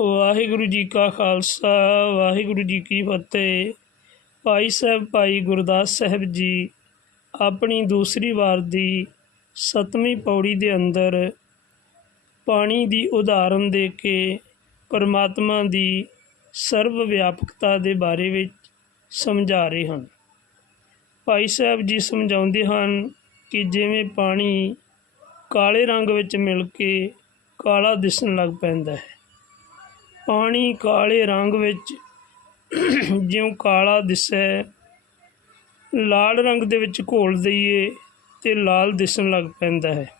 ਵਾਹਿਗੁਰੂ ਜੀ ਕਾ ਖਾਲਸਾ, ਵਾਹਿਗੁਰੂ ਜੀ ਕੀ ਫਤਿਹ। ਭਾਈ ਸਾਹਿਬ, ਭਾਈ ਗੁਰਦਾਸ ਸਾਹਿਬ ਜੀ, ਆਪਣੀ ਦੂਸਰੀ ਵਾਰ ਦੀ ਸਤਵੀਂ ਪੌੜੀ ਦੇ ਅੰਦਰ ਪਾਣੀ ਦੀ ਉਦਾਹਰਨ ਦੇ ਕੇ ਪਰਮਾਤਮਾ ਦੀ ਸਰਵ ਵਿਆਪਕਤਾ ਦੇ ਬਾਰੇ ਵਿੱਚ ਸਮਝਾ ਰਹੇ ਹਨ ਭਾਈ ਸਾਹਿਬ ਜੀ ਸਮਝਾਉਂਦੇ ਹਨ ਕਿ ਜਿਵੇਂ ਪਾਣੀ ਕਾਲੇ ਰੰਗ ਵਿੱਚ ਮਿਲ ਕੇ ਕਾਲਾ ਦਿਸਣ ਲੱਗ ਪੈਂਦਾ ਹੈ ਪਾਣੀ ਕਾਲੇ ਰੰਗ ਵਿੱਚ ਜਿਉਂ ਕਾਲਾ ਦਿਸੈ। ਲਾਲ ਰੰਗ ਦੇ ਵਿੱਚ ਘੋਲ ਦਈਏ ਤੇ ਲਾਲ ਦਿਸਣ ਲੱਗ ਪੈਂਦਾ ਹੈ।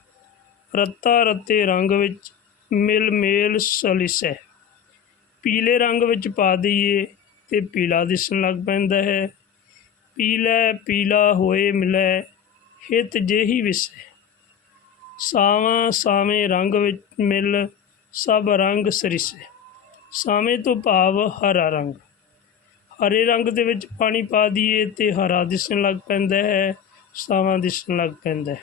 ਰੱਤਾ ਰੱਤੇ ਰੰਗ ਵਿੱਚ ਮਿਲ ਮੇਲ ਸਲਿਸੈ। ਪੀਲੇ ਰੰਗ ਵਿੱਚ ਪਾ ਦਈਏ ਤੇ ਪੀਲਾ ਦਿਸਣ ਲੱਗ ਪੈਂਦਾ ਹੈ। ਪੀਲਾ ਪੀਲਾ ਹੋਏ ਮਿਲੈ, ਹਿਤ ਜਿਹੀ ਵਿਸੈ। ਸਾਵਾਂ ਸਾਵੇਂ ਰੰਗ ਵਿੱਚ ਮਿਲ ਸਭ ਰੰਗ ਸਰਿਸੈ। ਸਾਵੇਂ ਤੋਂ ਭਾਵ ਹਰਾ ਰੰਗ। ਹਰੇ ਰੰਗ ਦੇ ਵਿੱਚ ਪਾਣੀ ਪਾ ਦਈਏ ਤੇ ਹਰਾ ਦਿਸਣ ਲੱਗ ਪੈਂਦਾ ਹੈ, ਸਾਵਾਂ ਦਿਸਣ ਲੱਗ ਪੈਂਦਾ ਹੈ।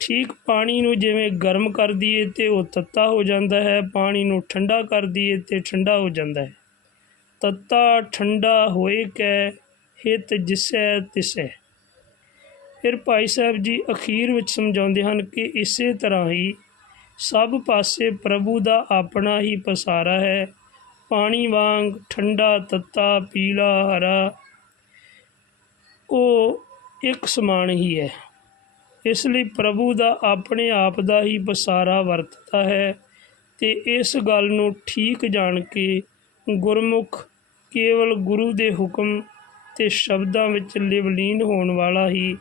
ਠੀਕ ਪਾਣੀ ਨੂੰ ਜਿਵੇਂ ਗਰਮ ਕਰ ਦਈਏ ਤੇ ਉਹ ਤੱਤਾ ਹੋ ਜਾਂਦਾ ਹੈ, ਪਾਣੀ ਨੂੰ ਠੰਡਾ ਕਰ ਦਈਏ ਤੇ ਠੰਡਾ ਹੋ ਜਾਂਦਾ ਹੈ। ਤੱਤਾ ਠੰਡਾ ਹੋਏ ਕੈ, ਹਿਤ ਜਿਸੈ ਤਿਸੈ। ਫਿਰ ਭਾਈ ਸਾਹਿਬ ਜੀ ਅਖੀਰ ਵਿੱਚ ਸਮਝਾਉਂਦੇ ਹਨ ਕਿ ਇਸੇ ਤਰ੍ਹਾਂ ਹੀ ਸਭ ਪਾਸੇ ਪ੍ਰਭੂ ਦਾ ਆਪਣਾ ਹੀ ਪਸਾਰਾ ਹੈ। ਪਾਣੀ ਵਾਂਗ ਠੰਡਾ ਤੱਤਾ ਪੀਲਾ ਹਰਾ, ਉਹ ਇੱਕ ਸਮਾਨ ਹੀ ਹੈ। ਇਸ ਲਈ ਪ੍ਰਭੂ ਦਾ ਆਪਣੇ ਆਪ ਦਾ ਹੀ ਪਸਾਰਾ ਵਰਤਦਾ ਹੈ ਤੇ ਇਸ ਗੱਲ ਨੂੰ ਠੀਕ ਜਾਣ ਕੇ ਗੁਰਮੁਖ ਕੇਵਲ ਗੁਰੂ ਦੇ ਹੁਕਮ ਤੇ ਸ਼ਬਦਾਂ ਵਿੱਚ ਲਿਵਲੀਨ ਹੋਣ ਵਾਲਾ ਹੀ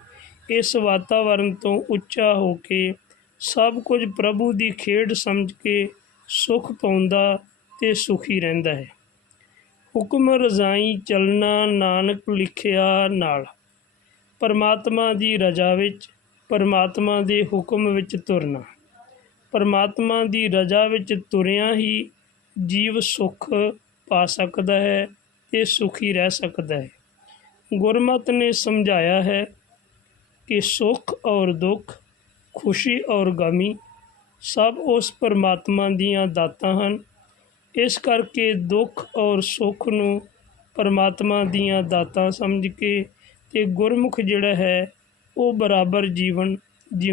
ਇਸ ਵਾਤਾਵਰਣ ਤੋਂ ਉੱਚਾ ਹੋ ਕੇ ਸਭ ਕੁਝ ਪ੍ਰਭੂ ਦੀ ਖੇਡ ਸਮਝ ਕੇ ਸੁਖ ਪਾਉਂਦਾ ਤੇ ਸੁਖੀ ਰਹਿੰਦਾ ਹੈ। ਹੁਕਮ ਰਜ਼ਾਈ ਚੱਲਣਾ ਨਾਨਕ ਲਿਖਿਆ ਨਾਲ। ਪਰਮਾਤਮਾ ਦੀ ਰਜ਼ਾ ਵਿੱਚ, ਪਰਮਾਤਮਾ ਦੇ ਹੁਕਮ ਵਿੱਚ ਤੁਰਨਾ। ਪਰਮਾਤਮਾ ਦੀ ਰਜ਼ਾ ਵਿੱਚ ਤੁਰਿਆ ਹੀ ਜੀਵ ਸੁਖ ਪਾ ਸਕਦਾ ਹੈ ਤੇ ਸੁਖੀ ਰਹਿ ਸਕਦਾ ਹੈ। ਗੁਰਮਤ ਨੇ ਸਮਝਾਇਆ ਹੈ ਕਿ ਸੁਖ ਔਰ ਦੁੱਖ ਖੁਸ਼ੀ ਔਰ ਗਮੀ ਸਭ ਉਸ ਪਰਮਾਤਮਾ ਦੀਆਂ ਦਾਤਾਂ ਹਨ। ਇਸ ਕਰਕੇ ਦੁੱਖ ਔਰ ਸੁੱਖ ਨੂੰ ਪਰਮਾਤਮਾ ਦੀਆਂ ਦਾਤਾਂ ਸਮਝ ਕੇ ਤੇ ਗੁਰਮੁਖ ਜਿਹੜਾ ਹੈ, ਉਹ ਬਰਾਬਰ ਜੀਵਨ ਜਿਉ